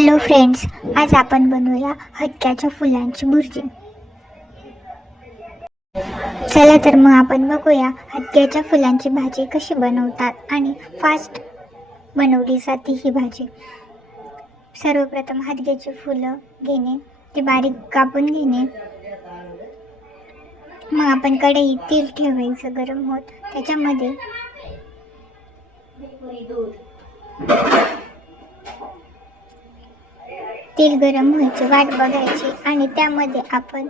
Hello friends, आज आपण बनवूया हटक्याच्या फुलांची भुर्जी. चला तर मग आपण बघूया हटक्याच्या फुलांची भाजी कशी बनवतात आणि फास्ट बनवली जाते ही भाजी. सर्वप्रथम हटक्याची फुलं घेणे, ते बारीक कापून घेणे. मग आपण कढईत तेल ठेवायचं गरम होत, त्याच्यामध्ये तेल गरम व्हायची वाट बघायची आणि त्यामध्ये आपण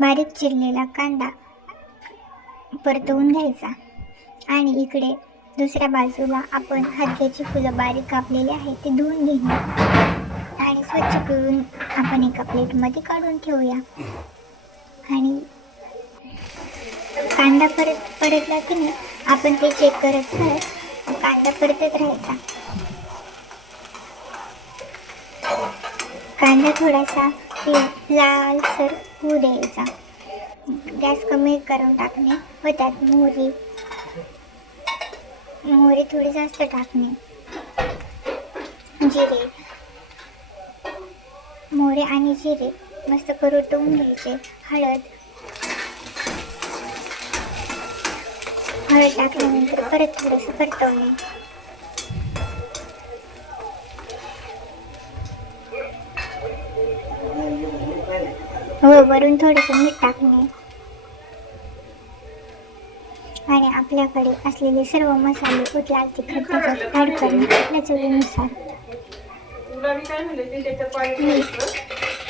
बारीक चिरलेला कांदा परतवून घ्यायचा. आणि इकडे दुसऱ्या बाजूला आपण हलक्याची फुलं बारीक कापलेली आहेत ते धुवून घेणे आणि स्वच्छ पिळून आपण एका प्लेटमध्ये काढून ठेवूया. आणि कांदा परतला की नाही आपण ते चेक करत कांदा परतत राहायचा. कांदा थोडासा लालसर होऊ द्यायचा. गॅस कमी करून टाकणे व त्यात मोहरी थोडी जास्त टाकणे. जिरे, मोहरी आणि जिरे मस्त परतवून घ्यायचे. हळद टाकल्यानंतर परत थोडंसं परतवणे. वरून थोडंसं मीठ टाकणे आणि आपल्याकडे असलेले सर्व मसाले लाल तिखट त्याच्यात ॲड करणे आपल्या चवीनुसार.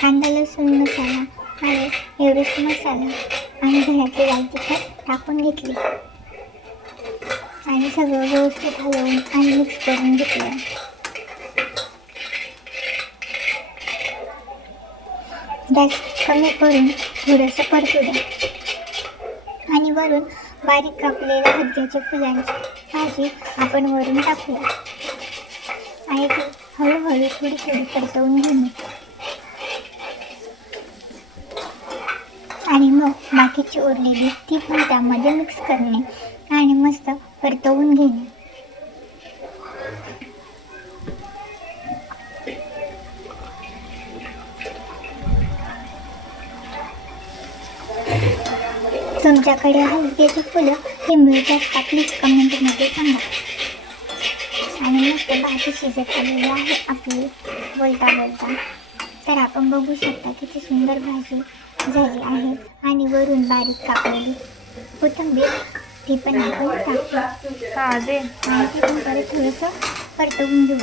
कांदा लसूण मसाला आणि एव्हरेस्ट मसाला आणि घरातले लाल तिखट टाकून घेतले आणि सगळं व्यवस्थित हलवून आणि मिक्स करून घेतलं. गॅस कमी करून थोडंसं परतू द्या आणि वरून बारीक कापलेल्या हलक्याच्या फुलांची भाजी आपण वरून टाकूया आणि ती हळूहळू थोडी परतवून घेणे. आणि मग बाकीची उरलेली ती पण त्यामध्ये मिक्स करणे आणि मस्त परतवून घेणे. तुमच्याकडे हलक्याची फुलं ही मिळतात का प्लीज कमेंटमध्ये सांगा. आणि मस्त भाजी शिजत आलेली आहे आपली बोलता. तर आपण बघू शकता किती सुंदर भाजी झाली आहे. आणि वरून बारीक कापलेली कोथिंबीर ती पण आपण टाकतो आणि ती पण परत थोडंसं परतवून घेऊ.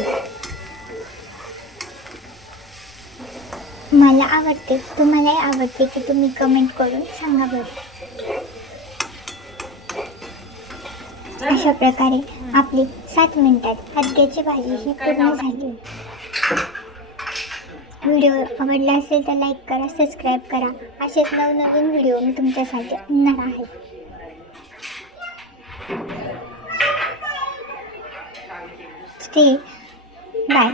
मला आवडते, तुम्हालाही आवडते की तुम्ही कमेंट करून सांगा बरं. अशा प्रकारे आपली 7 मिनिटात हलक्याची भाजी ही पूर्ण झाली. व्हिडिओ आवडला असेल तर लाईक करा, सबस्क्राईब करा. असेच नवनवीन व्हिडिओ मी तुमच्यासाठी आणणार आहे. Stay bye.